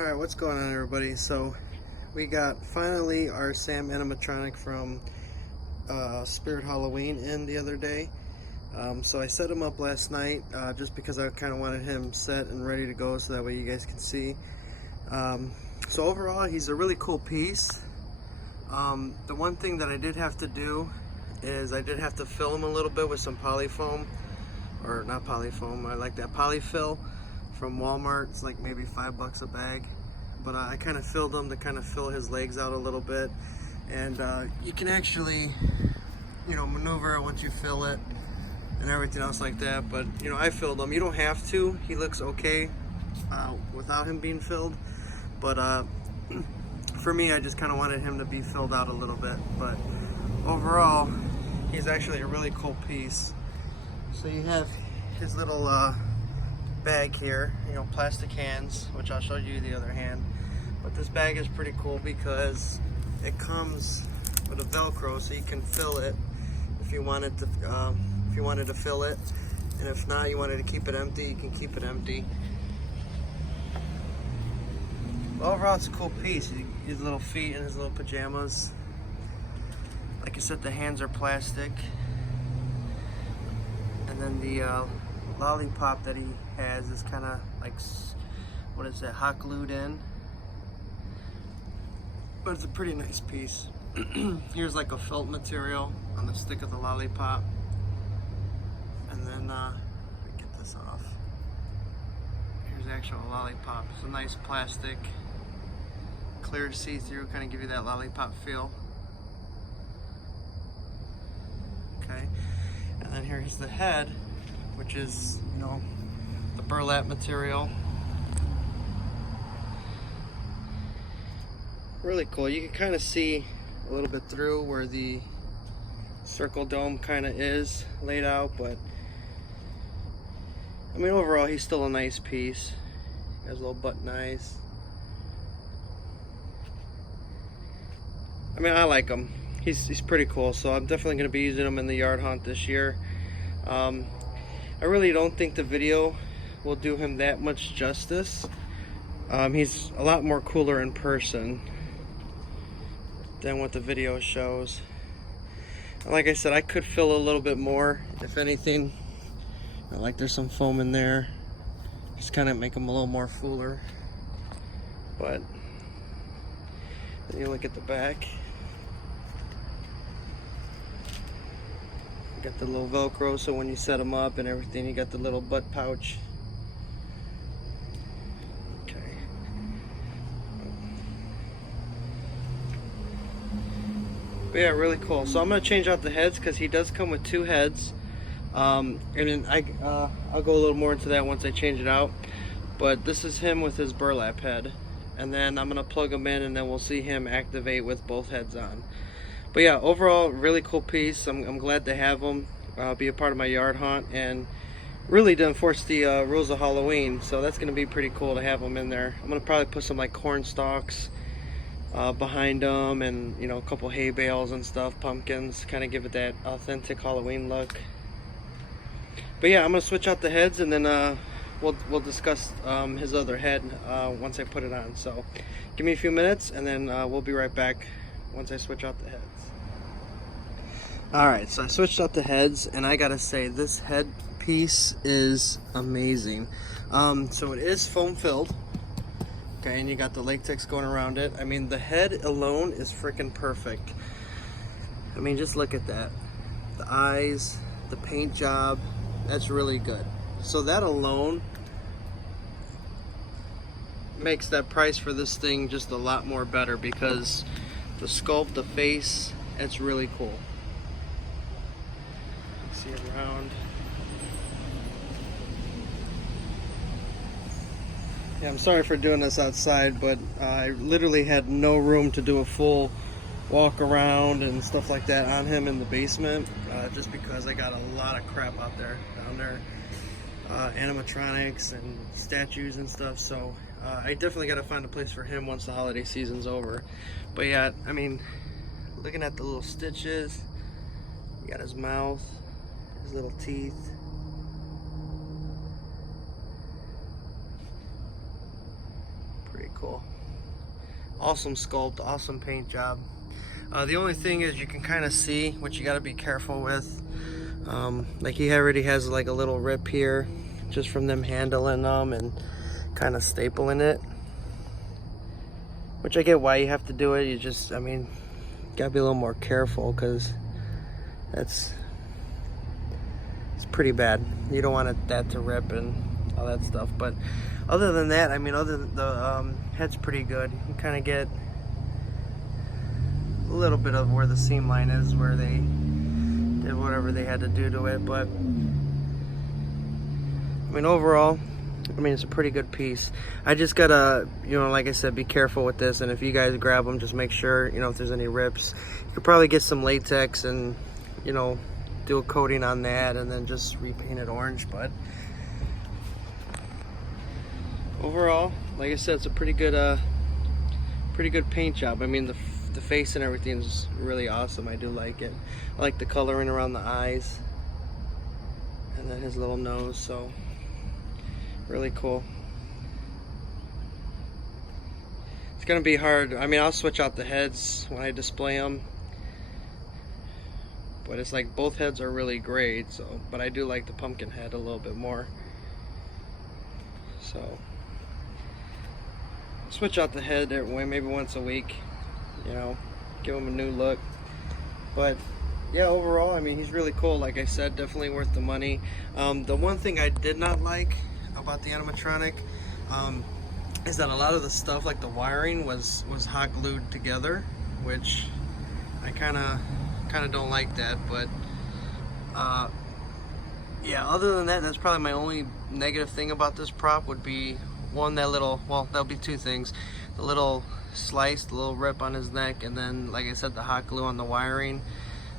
Alright, what's going on, everybody? So we got finally our Sam animatronic from Spirit Halloween in the other day. So I set him up last night just because I kind of wanted him set and ready to go so that way you guys can see. So overall, he's a really cool piece. The one thing that I did have to do is I did have to fill him a little bit with some polyfoam, or not polyfoam, I like that polyfill from Walmart. It's like maybe $5 a bag, but I kind of filled them to kind of fill his legs out a little bit, and you can actually, you know, maneuver it once you fill it and everything else like that. But you know, I filled them. You don't have to. He looks okay without him being filled, but for me, I just kind of wanted him to be filled out a little bit. But overall, he's actually a really cool piece. So you have his little bag here, you know, plastic hands, which I'll show you the other hand. But this bag is pretty cool because it comes with a Velcro, so you can fill it if you wanted to fill it, and if not, you wanted to keep it empty, you can keep it empty. But overall, it's a cool piece. His little feet and his little pajamas. Like I said, the hands are plastic, and then the lollipop that he has is kind of like, what is that, hot glued in, but it's a pretty nice piece. Here's like a felt material on the stick of the lollipop, and then let me get this off. Here's the actual lollipop. It's a nice plastic, clear, see-through, kind of give you that lollipop feel. Okay, and then here's the head, which is, you know, the burlap material. Really cool. You can kind of see a little bit through where the circle dome kind of is laid out, but I mean, overall, he's still a nice piece. He has little button eyes. I mean, I like him. He's pretty cool, so I'm definitely going to be using him in the yard hunt this year. I really don't think the video will do him that much justice. He's a lot more cooler in person than what the video shows. And like I said, I could fill a little bit more, if anything. Like there's some foam in there, just kind of make him a little more fuller. But then you look at the back. Got the little Velcro, so when you set them up and everything, you got the little butt pouch. Okay. But yeah, really cool. So I'm gonna change out the heads because he does come with two heads. And then I'll go a little more into that once I change it out. But this is him with his burlap head, and then I'm gonna plug him in, and then we'll see him activate with both heads on. But yeah, overall, really cool piece. I'm glad to have him be a part of my yard hunt, and really to enforce the rules of Halloween. So that's going to be pretty cool to have him in there. I'm going to probably put some like corn stalks behind him, and you know, a couple hay bales and stuff, pumpkins, kind of give it that authentic Halloween look. But yeah, I'm going to switch out the heads, and then we'll discuss his other head once I put it on. So give me a few minutes, and then we'll be right back once I switch out the heads. Alright, so I switched out the heads, and I gotta say, this head piece is amazing. So it is foam filled, okay, and you got the latex going around it. I mean, the head alone is freaking perfect. I mean, just look at that. The eyes, the paint job, that's really good. So that alone makes that price for this thing just a lot more better, because the sculpt, the face, it's really cool. See it around. Yeah, I'm sorry for doing this outside, but I literally had no room to do a full walk around and stuff like that on him in the basement, just because I got a lot of crap out there, down there. Animatronics and statues and stuff, so I definitely got to find a place for him once the holiday season's over. But yeah, I mean, looking at the little stitches, you got his mouth, his little teeth. Pretty cool. Awesome sculpt, awesome paint job. The only thing is you can kind of see what you got to be careful with. Like he already has like a little rip here just from them handling them and kind of stapling it. Which I get why you have to do it. You just, I mean, gotta be a little more careful because it's pretty bad. You don't want that to rip and all that stuff. But other than that, I mean, other than the head's pretty good. You can kind of get a little bit of where the seam line is, where they did whatever they had to do to it. But I mean, overall, I mean, it's a pretty good piece. I just gotta, you know, like I said, be careful with this. And if you guys grab them, just make sure, you know, if there's any rips, you could probably get some latex and, you know, do a coating on that and then just repaint it orange. But overall, like I said, it's a pretty good paint job. I mean, the face and everything is really awesome. I do like it. I like the coloring around the eyes and then his little nose. So really cool. It's gonna be hard. I mean, I'll switch out the heads when I display them, but it's like both heads are really great. So, but I do like the pumpkin head a little bit more. So switch out the head maybe once a week, you know, give him a new look. But yeah, overall, I mean, he's really cool. Like I said, definitely worth the money. The one thing I did not like about the animatronic is that a lot of the stuff, like the wiring, was hot glued together, which I kind of don't like that. But yeah, other than that, that's probably my only negative thing about this prop would be one, that little, well, that'll be two things: the little slice, the little rip on his neck, and then, like I said, the hot glue on the wiring.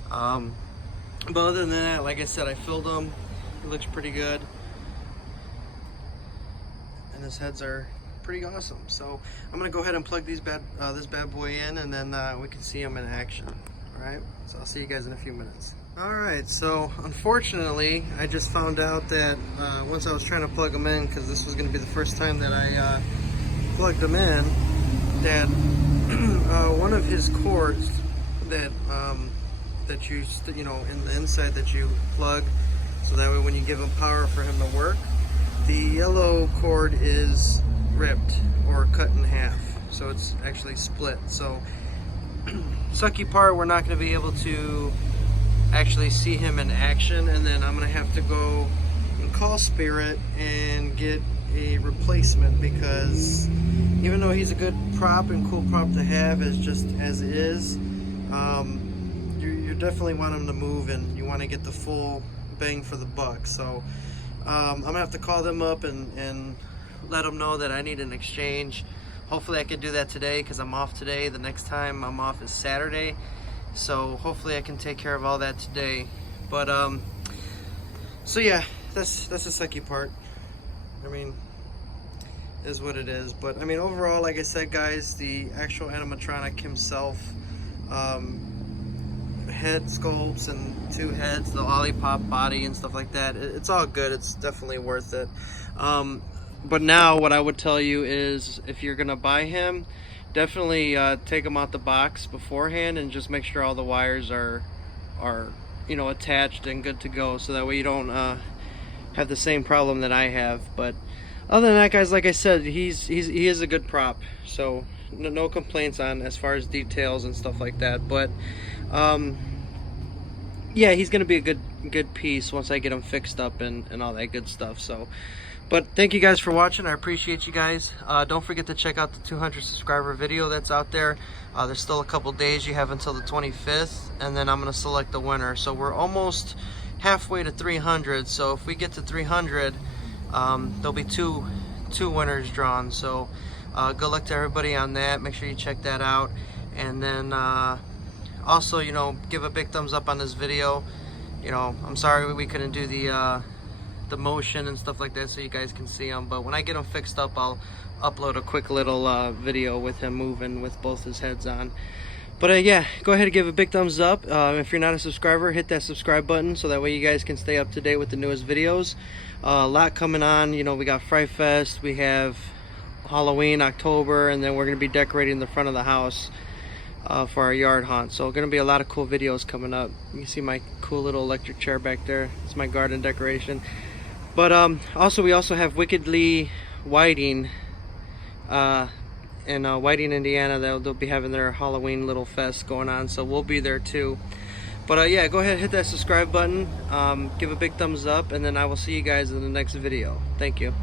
But other than that, like I said, I filled him. He looks pretty good. And his heads are pretty awesome. So I'm gonna go ahead and plug this bad boy in, and then we can see him in action. All right, so I'll see you guys in a few minutes. All right, so unfortunately, I just found out that once I was trying to plug him in, because this was gonna be the first time that I plugged him in, that one of his cords that that you know, in the inside that you plug, so that way when you give him power for him to work, the yellow cord is ripped or cut in half, so it's actually split. So sucky part, we're not going to be able to actually see him in action, and then I'm going to have to go and call Spirit and get a replacement, because even though he's a good prop and cool prop to have as just as is, you definitely want him to move, and you want to get the full bang for the buck. So I'm gonna have to call them up and let them know that I need an exchange. Hopefully I can do that today, because I'm off today. The next time I'm off is Saturday, so hopefully I can take care of all that today. But so yeah, that's the sucky part. I mean, is what it is. But I mean, overall, like I said, guys, the actual animatronic himself, head sculpts and two heads, the lollipop body and stuff like that, it's all good. It's definitely worth it. But now what I would tell you is, if you're gonna buy him, definitely take him out the box beforehand and just make sure all the wires are you know, attached and good to go, so that way you don't have the same problem that I have. But other than that, guys, like I said, he is a good prop, so no complaints on as far as details and stuff like that. But yeah, he's gonna be a good piece once I get him fixed up and all that good stuff. So, but thank you guys for watching. I appreciate you guys. Don't forget to check out the 200 subscriber video that's out there. There's still a couple days. You have until the 25th, and then I'm gonna select the winner. So we're almost halfway to 300. So if we get to 300, there'll be two winners drawn. So good luck to everybody on that. Make sure you check that out, and then also, you know, give a big thumbs up on this video. You know, I'm sorry we couldn't do the motion and stuff like that so you guys can see them, but when I get them fixed up, I'll upload a quick little video with him moving with both his heads on. But yeah, go ahead and give a big thumbs up. If you're not a subscriber, hit that subscribe button, so that way you guys can stay up to date with the newest videos. A lot coming on. You know, we got Fright Fest, we have Halloween, October, and then we're going to be decorating the front of the house for our yard haunt. So going to be a lot of cool videos coming up. You can see my cool little electric chair back there. It's my garden decoration. But also we also have Wickedly Whiting in Whiting, Indiana. They'll be having their Halloween little fest going on, so we'll be there too. But yeah, go ahead and hit that subscribe button, give a big thumbs up, and then I will see you guys in the next video. Thank you.